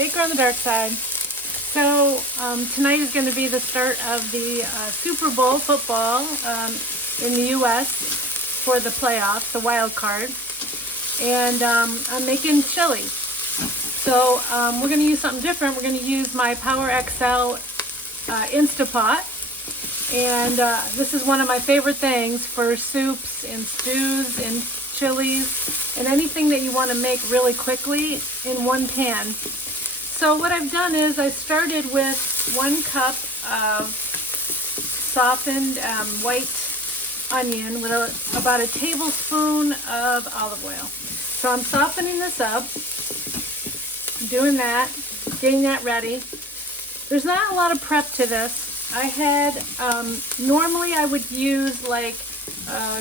Baker on the dark side. So tonight is going to be the start of the Super Bowl football in the U.S. for the playoffs, the wild card. And I'm making chili. So we're going to use something different. We're going to use my Power XL Instapot. And this is one of my favorite things for soups and stews and chilies and anything that you want to make really quickly in one pan. So what I've done is I started with 1 cup of softened white onion with about a tablespoon of olive oil. So I'm softening this up, doing that, getting that ready. There's not a lot of prep to this. I had, normally I would use like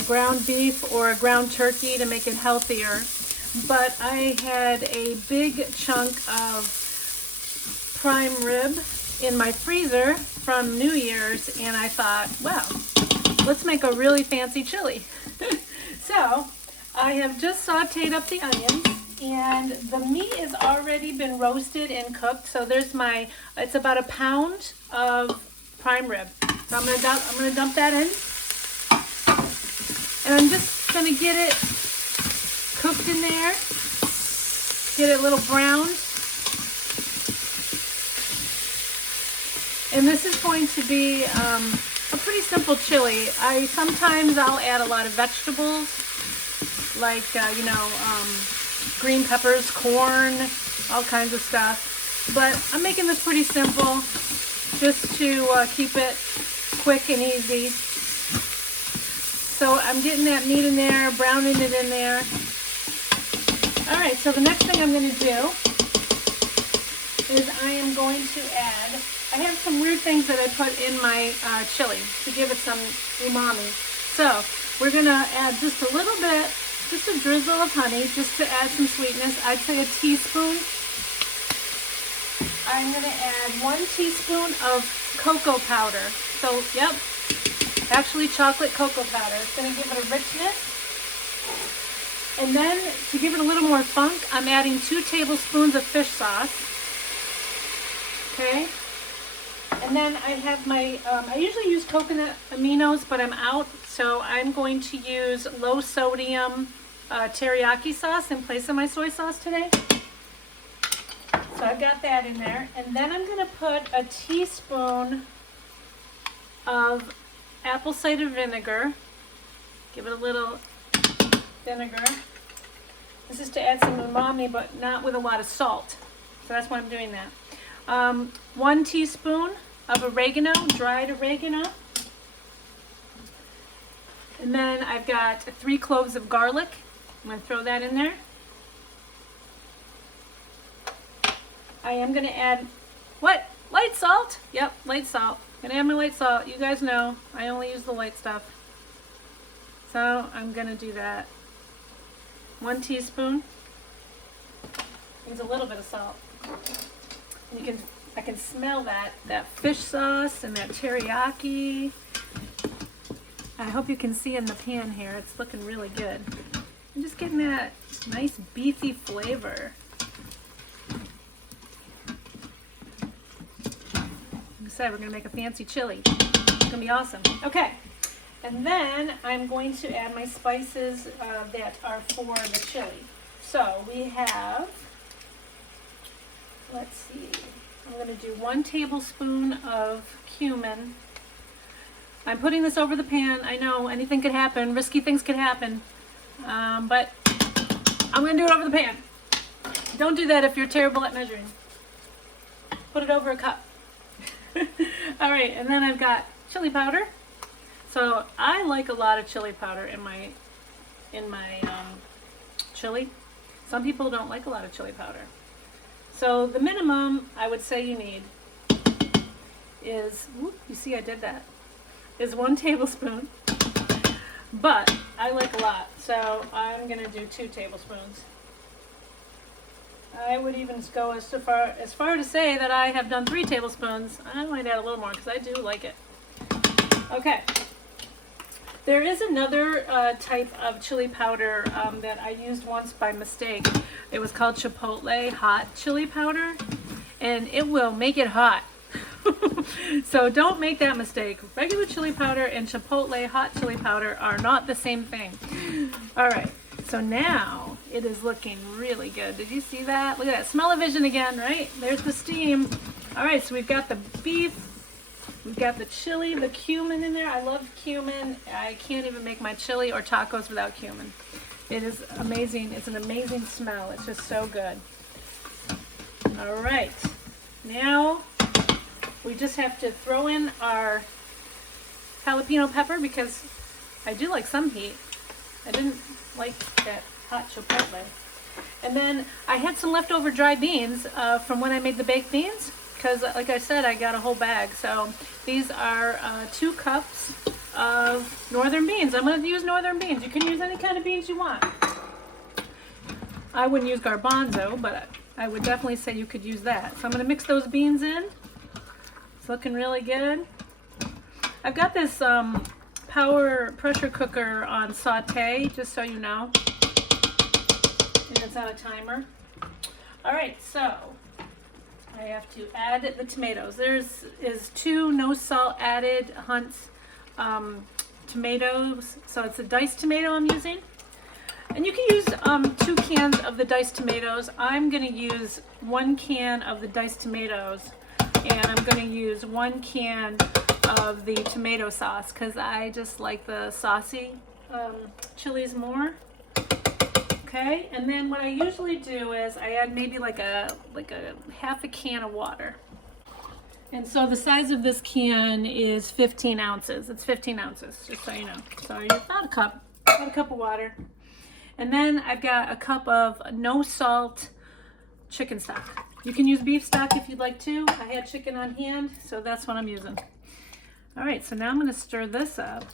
ground beef or a ground turkey to make it healthier, but I had a big chunk of prime rib in my freezer from New Year's, and I thought, well, let's make a really fancy chili. So I have just sauteed up the onions, and the meat has already been roasted and cooked. So there's my, it's about a pound of prime rib. So I'm gonna dump that in, and I'm just gonna get it cooked in there, get it a little browned. And this is going to be a pretty simple chili. Sometimes I'll add a lot of vegetables, like green peppers, corn, all kinds of stuff. But I'm making this pretty simple, just to keep it quick and easy. So I'm getting that meat in there, browning it in there. All right, so the next thing I'm going to do is I am going to add, I have some weird things that I put in my chili to give it some umami. So we're going to add just a little bit, just a drizzle of honey, just to add some sweetness. I'd say a teaspoon. I'm going to add 1 teaspoon of cocoa powder. So, yep, actually chocolate cocoa powder. It's going to give it a richness. And then to give it a little more funk, I'm adding 2 tablespoons of fish sauce. Okay. And then I have my, I usually use coconut aminos, but I'm out, so I'm going to use low sodium teriyaki sauce in place of my soy sauce today. So I've got that in there. And then I'm going to put a teaspoon of apple cider vinegar. Give it a little vinegar. This is to add some umami, but not with a lot of salt. So that's why I'm doing that. 1 teaspoon of oregano, dried oregano. And then I've got 3 cloves of garlic. I'm going to throw that in there. I am going to add, what? Light salt? Yep, light salt. I'm going to add my light salt. You guys know I only use the light stuff. So I'm going to do that. 1 teaspoon. Needs a little bit of salt. I can smell that fish sauce and that teriyaki. I hope you can see in the pan here. It's looking really good. I'm just getting that nice beefy flavor. Like I said, we're gonna make a fancy chili. It's gonna be awesome. Okay, and then I'm going to add my spices that are for the chili. So we have, let's see, I'm going to do 1 tablespoon of cumin. I'm putting this over the pan. I know anything could happen, risky things could happen, but I'm going to do it over the pan. Don't do that if you're terrible at measuring. Put it over a cup. All right, and then I've got chili powder. So I like a lot of chili powder in my chili. Some people don't like a lot of chili powder. So the minimum I would say you need is, you see I did that, is 1 tablespoon. But I like a lot, so I'm going to do 2 tablespoons. I would even go as far to say that I have done 3 tablespoons. I might add a little more because I do like it. Okay. There is another type of chili powder that I used once by mistake. It was called Chipotle hot chili powder. and it will make it hot. So don't make that mistake. Regular chili powder and chipotle hot chili powder are not the same thing. All right, so now it is looking really good. Did you see that? Look at that, smell-o-vision again, right? There's the steam. All right, so we've got the beef, we've got the chili, the cumin in there. I love cumin. I can't even make my chili or tacos without cumin. It is amazing. It's an amazing smell. It's just so good. All right, now we just have to throw in our jalapeno pepper because I do like some heat. I didn't like that hot chipotle. And then I had some leftover dry beans from when I made the baked beans because, like I said, I got a whole bag. So these are 2 cups of northern beans. I'm going to use northern beans. You can use any kind of beans you want. I wouldn't use garbanzo, but I would definitely say you could use that. So I'm going to mix those beans in. Looking really good. I've got this power pressure cooker on saute, just so you know, and it's on a timer. All right, so I have to add the tomatoes. There's 2 no salt added Hunt's tomatoes, so it's a diced tomato I'm using, and you can use 2 cans of the diced tomatoes. I'm going to use 1 can of the diced tomatoes, and I'm going to use 1 can of the tomato sauce because I just like the saucy chilies more. Okay, and then what I usually do is I add maybe like a half a can of water. And so the size of this can is 15 ounces. It's 15 ounces, just so you know. So about a cup of water. And then I've got a cup of no salt chicken stock. You can use beef stock if you'd like to. I had chicken on hand, so that's what I'm using. All right, so now I'm going to stir this up.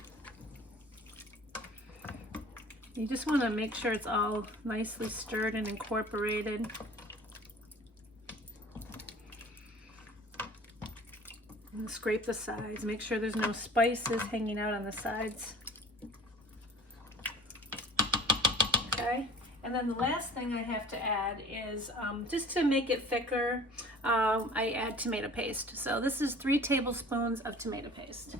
You just want to make sure it's all nicely stirred and incorporated. And scrape the sides. Make sure there's no spices hanging out on the sides. Okay. And then the last thing I have to add is, just to make it thicker, I add tomato paste. So this is 3 tablespoons of tomato paste.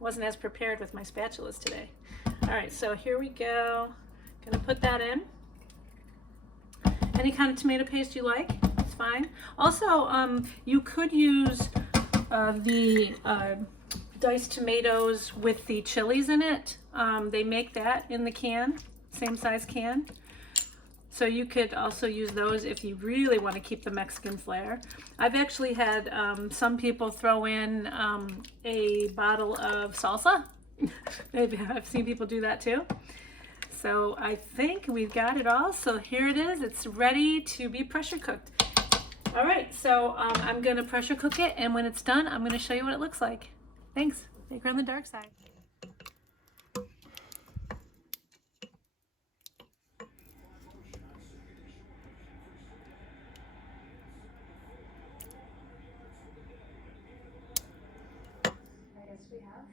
Wasn't as prepared with my spatulas today. All right, so here we go. Gonna put that in. Any kind of tomato paste you like, it's fine. Also, you could use the diced tomatoes with the chilies in it. They make that in the can, same size can. So you could also use those if you really want to keep the Mexican flair. I've actually had some people throw in a bottle of salsa. I've seen people do that too. So I think we've got it all. So here it is. It's ready to be pressure cooked. All right, so I'm gonna pressure cook it, and when it's done, I'm gonna show you what it looks like. Thanks. Baker on the dark side. I guess we have